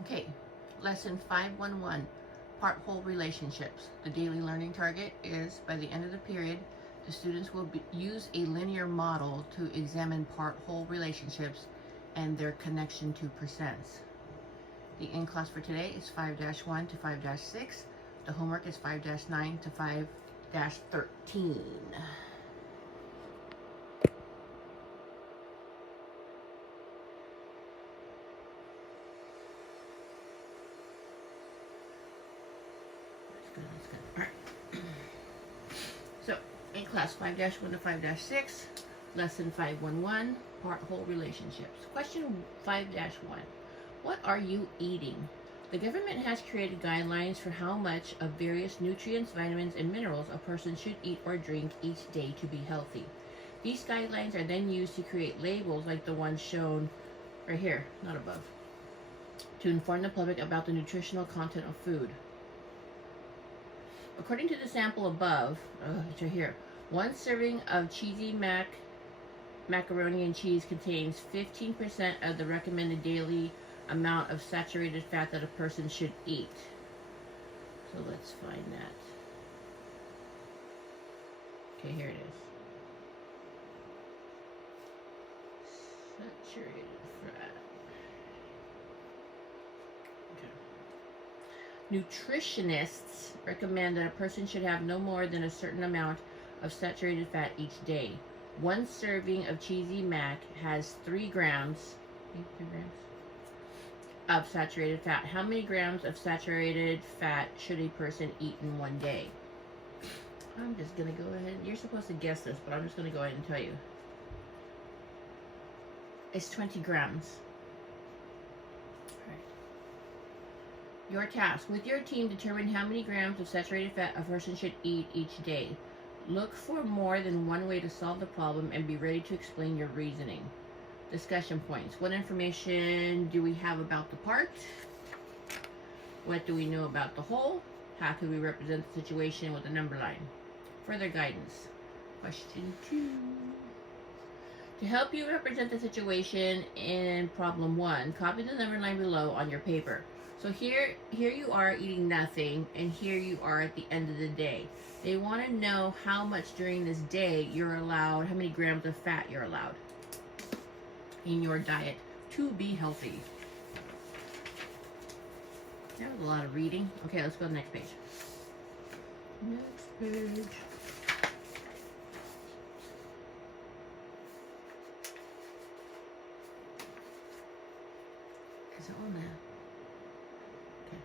Okay, lesson 511, part-whole relationships. The daily learning target is, by the end of the period, the students will use a linear model to examine part-whole relationships and their connection to percents. The in-class for today is 5-1 to 5-6. The homework is 5-9 to 5-13. That's good. All right. So, in class 5-1 to 5-6, lesson 511, part-whole relationships. Question 5-1. What are you eating? The government has created guidelines for how much of various nutrients, vitamins, and minerals a person should eat or drink each day to be healthy. These guidelines are then used to create labels like the ones shown right here, not above, to inform the public about the nutritional content of food. According to the sample above, it's right here, one serving of cheesy macaroni and cheese contains 15% of the recommended daily amount of saturated fat that a person should eat. So let's find that. Okay, here it is. Saturated fat. Okay. Nutritionists recommend that a person should have no more than a certain amount of saturated fat each day. One serving of cheesy mac has 3 grams of saturated fat. How many grams of saturated fat should a person eat in one day? I'm just going to go ahead. You're supposed to guess this, but I'm just going to go ahead and tell you. It's 20 grams. All right. Your task. With your team, determine how many grams of saturated fat a person should eat each day. Look for more than one way to solve the problem and be ready to explain your reasoning. Discussion points. What information do we have about the part? What do we know about the whole? How can we represent the situation with a number line? Further guidance. Question 2. To help you represent the situation in problem 1, copy the number line below on your paper. So here you are eating nothing, and here you are at the end of the day. They want to know how much during this day you're allowed, how many grams of fat you're allowed in your diet to be healthy. That was a lot of reading. Okay, let's go to the next page. Next page. Is that one there? Okay.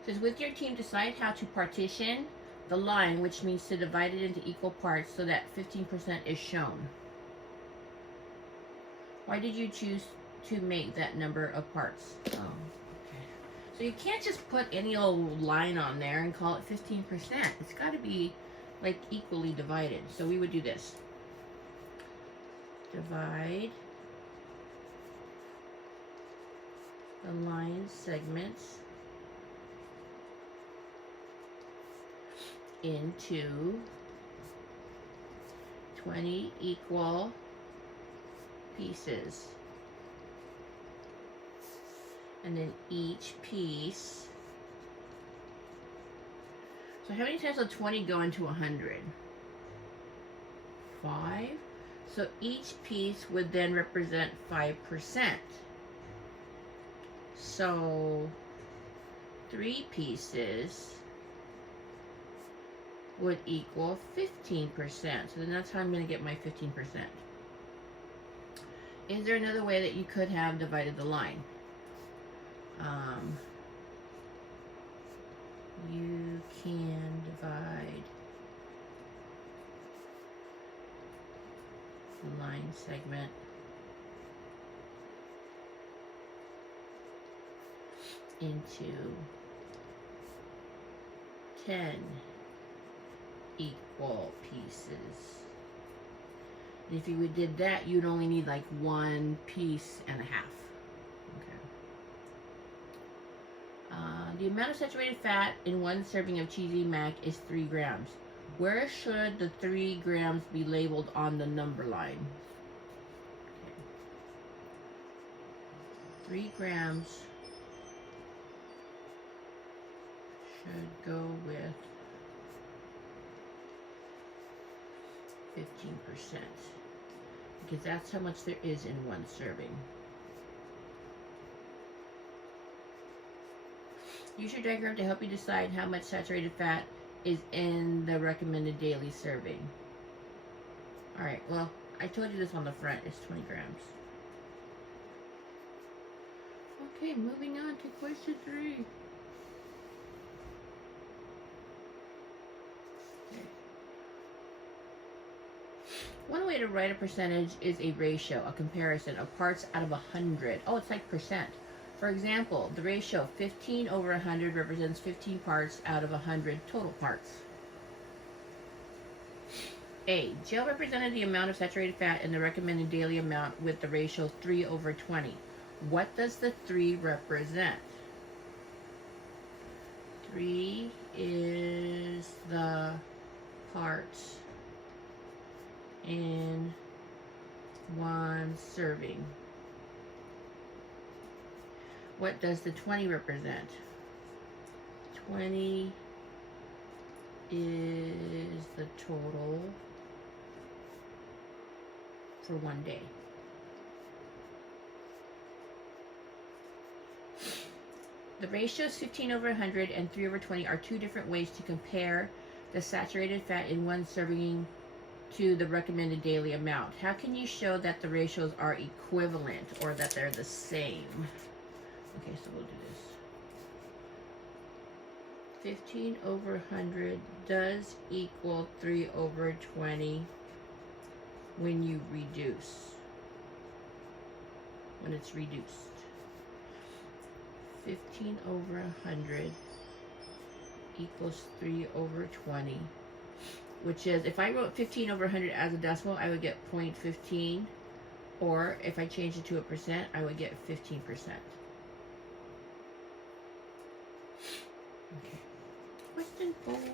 It says, with your team, decide how to partition the line, which means to divide it into equal parts so that 15% is shown. Why did you choose to make that number of parts? Oh, okay. So you can't just put any old line on there and call it 15%. It's got to be like equally divided. So we would do this. Divide the line segments into 20 equal pieces, and then each piece. So how many times will 20 go into 100? 5. So each piece would then represent 5%. So 3 pieces would equal 15%. So then that's how I'm going to get my 15%. Is there another way that you could have divided the line? You can divide the line segment into 10 equal pieces. If you did that, you'd only need like 1 piece and a half. Okay. The amount of saturated fat in 1 serving of cheesy mac is 3 grams. Where should the 3 grams be labeled on the number line? Okay. 3 grams should go with 15%, because that's how much there is in one serving. Use your diagram to help you decide how much saturated fat is in the recommended daily serving. Alright, well, I told you this on the front. It's 20 grams. Okay, moving on to question 3. Okay. One way to write a percentage is a ratio, a comparison of parts out of 100. Oh, it's like percent. For example, the ratio 15 over 100 represents 15 parts out of 100 total parts. A. Jill represented the amount of saturated fat in the recommended daily amount with the ratio 3 over 20. What does the 3 represent? 3 is the parts in one serving. What does the 20 represent? 20 is the total for one day. The ratios 15 over 100 and 3 over 20 are two different ways to compare the saturated fat in one serving to the recommended daily amount. How can you show that the ratios are equivalent or that they're the same? Okay, so we'll do this. 15 over 100 does equal 3 over 20 when you reduce. When it's reduced. 15 over 100 equals 3 over 20, which is, if I wrote 15 over 100 as a decimal, I would get 0.15, or if I changed it to a percent, I would get 15%. Okay. Question 4. I would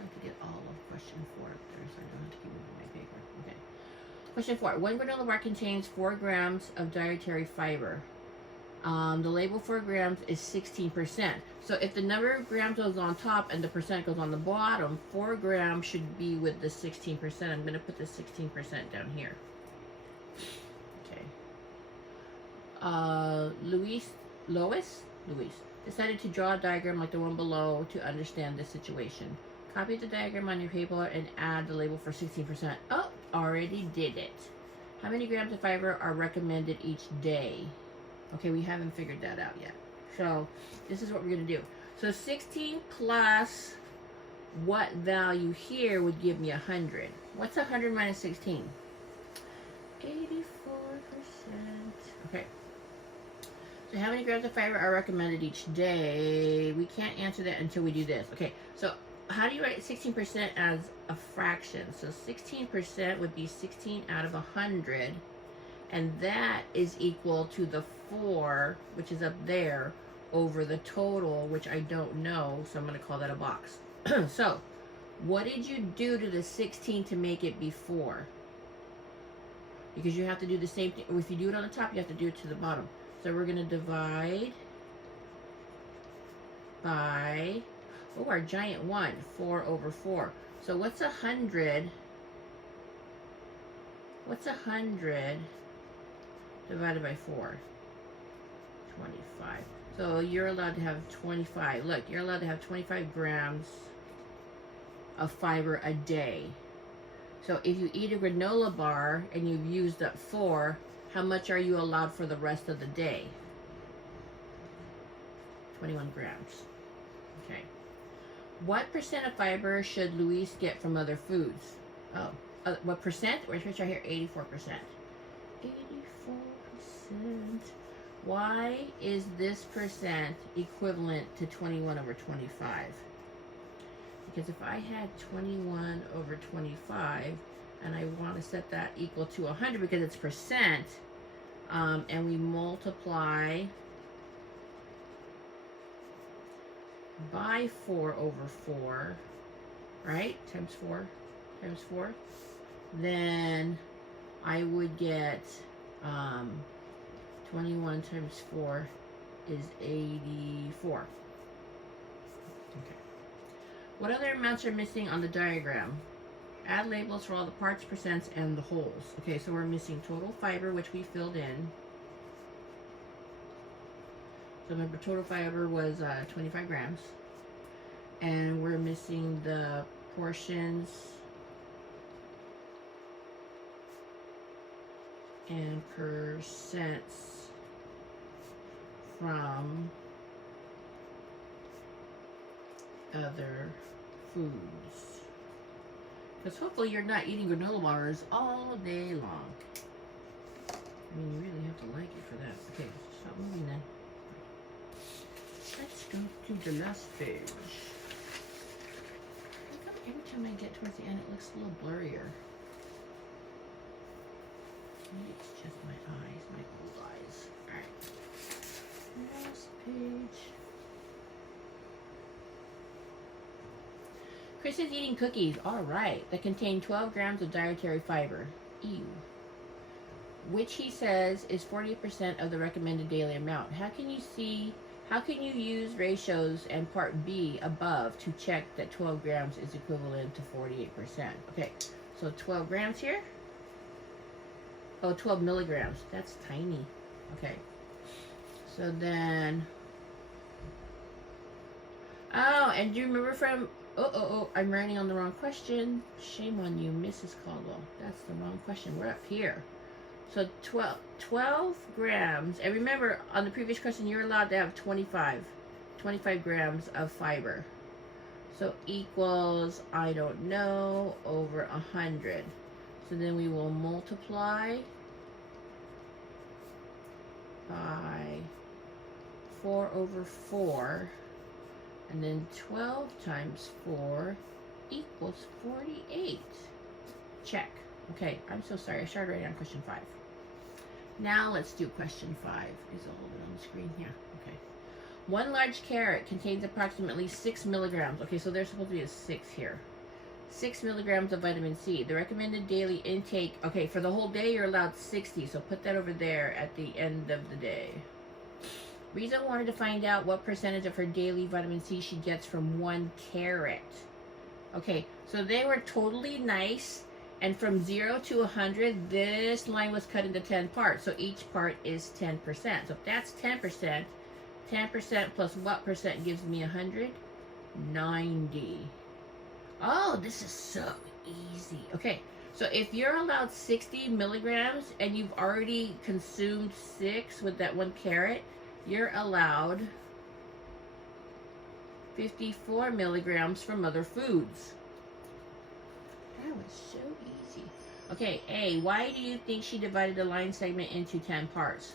like to get all of question 4 up there, so I don't have to keep moving my paper. Okay. Question 4. One granola bar contains 4 grams of dietary fiber. The label for grams is 16%. So if the number of grams goes on top and the percent goes on the bottom, 4 grams should be with the 16%. I'm going to put the 16% down here. Okay. Lois decided to draw a diagram like the one below to understand the situation. Copy the diagram on your paper and add the label for 16%. Oh, already did it. How many grams of fiber are recommended each day? Okay, we haven't figured that out yet. So this is what we're going to do. So 16 plus what value here would give me 100? What's 100 minus 16? 84%. Okay. So how many grams of fiber are recommended each day? We can't answer that until we do this. Okay, so how do you write 16% as a fraction? So 16% would be 16 out of 100. And that is equal to the 4, which is up there, over the total, which I don't know, so I'm going to call that a box. So, what did you do to the 16 to make it be 4? Because you have to do the same thing. If you do it on the top, you have to do it to the bottom. So we're going to divide by, oh, our giant 1, 4 over 4. So what's 100? What's 100 divided by 4? 25. So you're allowed to have 25. Look, you're allowed to have 25 grams of fiber a day. So if you eat a granola bar and you've used up 4, how much are you allowed for the rest of the day? 21 grams. Okay. What percent of fiber should Luis get from other foods? Oh, what percent? Where's right here? 84%. 84%. Why is this percent equivalent to 21 over 25? Because if I had 21 over 25 and I want to set that equal to 100 because it's percent, and we multiply by 4 over 4, right? Times 4, then I would get 21 times 4 is 84. Okay. What other amounts are missing on the diagram? Add labels for all the parts, percents, and the wholes. Okay, so we're missing total fiber, which we filled in. So remember, total fiber was 25 grams. And we're missing the portions and percents from other foods. Because hopefully you're not eating granola bars all day long. I mean, you really have to like it for that. Okay, stop moving then. Let's go to the last page. How come every time I get towards the end it looks a little blurrier? Maybe it's just my eyes, my old eyes. Alright. Last page. Chris is eating cookies, alright, that contain 12 grams of dietary fiber. Ew. Which he says is 40% of the recommended daily amount. How can you use ratios and part B above to check that 12 grams is equivalent to 48%? Okay, so 12 grams here. Oh, 12 milligrams. That's tiny. Okay. So then... Oh, and do you remember from... Oh, I'm writing on the wrong question. Shame on you, Mrs. Caldwell. That's the wrong question. We're up here. So 12 grams. And remember, on the previous question, you're allowed to have 25 grams of fiber. So equals, I don't know, over 100. So then we will multiply by 4 over 4. And then 12 times 4 equals 48. Check. Okay, I'm so sorry. I started writing on question 5. Now let's do question 5. Is a little bit on the screen here. Okay. 1 large carrot contains approximately 6 milligrams. Okay, so there's supposed to be a 6 here. 6 milligrams of vitamin C. The recommended daily intake, okay, for the whole day you're allowed 60, so put that over there at the end of the day. Riza wanted to find out what percentage of her daily vitamin C she gets from 1 carrot. Okay, so they were totally nice, and from 0 to 100, this line was cut into 10 parts, so each part is 10%. So if that's 10%, 10% plus what percent gives me 100? 90. Oh, this is so easy. Okay, so if you're allowed 60 milligrams and you've already consumed 6 with that 1 carrot, you're allowed 54 milligrams from other foods. That was so easy. Okay, A, why do you think she divided the line segment into 10 parts?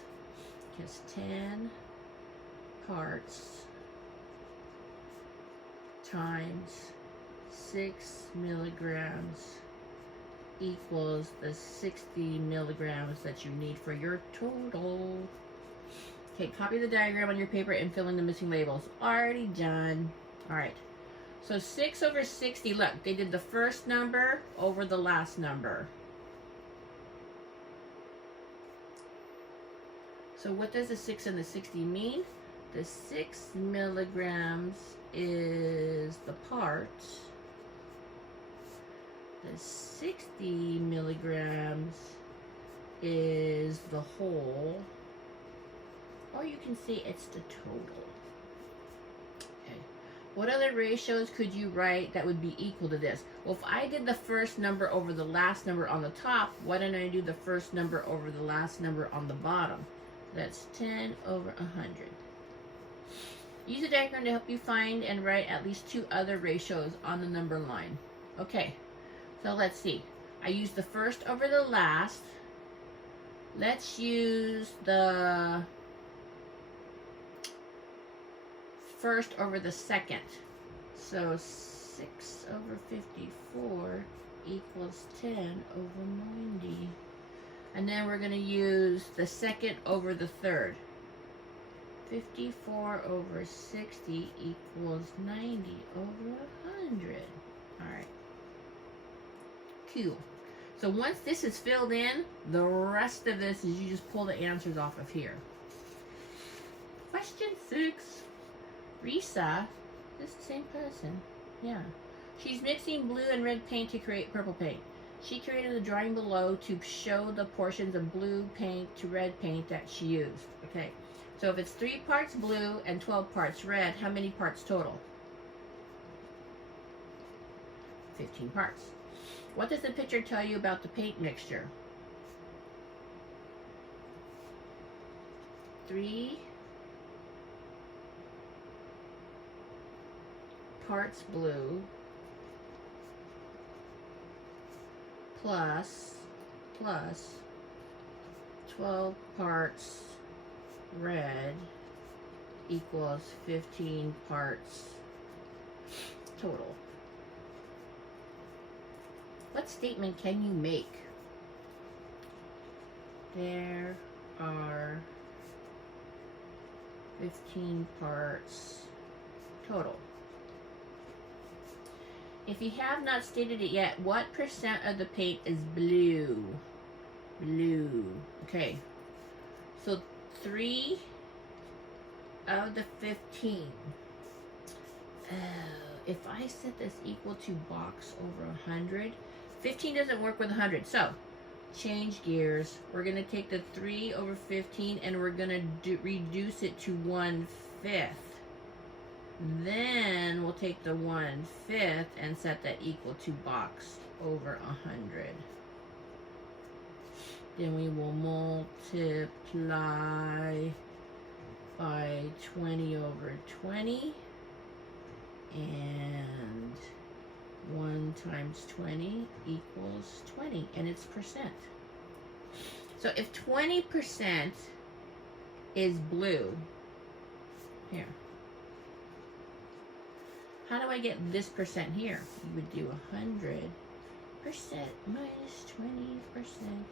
Because 10 parts times 6 milligrams equals the 60 milligrams that you need for your total. Okay, copy the diagram on your paper and fill in the missing labels. Already done. Alright. So 6 over 60, look, they did the first number over the last number. So what does the 6 and the 60 mean? The 6 milligrams is the part. The 60 milligrams is the whole. Or you can say it's the total. Okay. What other ratios could you write that would be equal to this? Well, if I did the first number over the last number on the top, why don't I do the first number over the last number on the bottom? That's 10 over 100. Use a diagram to help you find and write at least 2 other ratios on the number line. Okay, so let's see. I used the first over the last. Let's use the first over the second. So 6 over 54 equals 10 over 90. And then we're going to use the second over the third. 54 over 60 equals 90 over 100. Alright. Cool. So once this is filled in, the rest of this is you just pull the answers off of here. Question 6. Risa, this is the same person. Yeah. She's mixing blue and red paint to create purple paint. She created a drawing below to show the portions of blue paint to red paint that she used. Okay. So if it's 3 parts blue and 12 parts red, how many parts total? 15 parts. What does the picture tell you about the paint mixture? 3 parts blue plus 12 parts red equals 15 parts total. What statement can you make? There are 15 parts total. If you have not stated it yet, what percent of the paint is blue? Blue. Okay. So 3 of the 15. If I set this equal to box over 100, 15 doesn't work with 100. So change gears. We're going to take the 3 over 15 and we're going to reduce it to 1/5. Then we'll take the 1/5 and set that equal to box over 100. Then we will multiply by 20 over 20. And 1 times 20 equals 20. And it's percent. So if 20% is blue, here. How do I get this percent here? You would do 100% minus 20%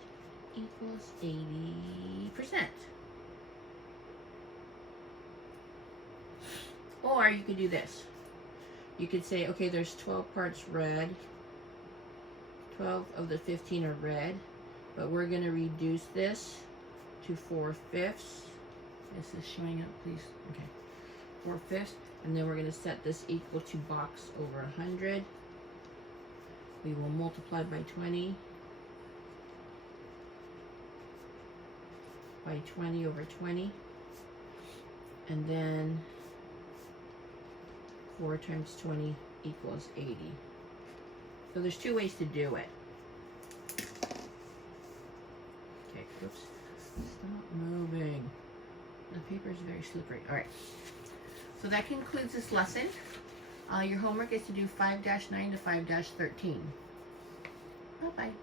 equals 80%. Or you could do this. You could say, okay, there's 12 parts red. 12 of the 15 are red. But we're going to reduce this to 4/5. This is showing up, please. Okay. 4/5. And then we're going to set this equal to box over 100. We will multiply by 20. By 20 over 20. And then 4 times 20 equals 80. So there's 2 ways to do it. Okay, oops. Stop moving. The paper is very slippery. All right. So that concludes this lesson. Your homework is to do 5-9 to 5-13. Bye-bye.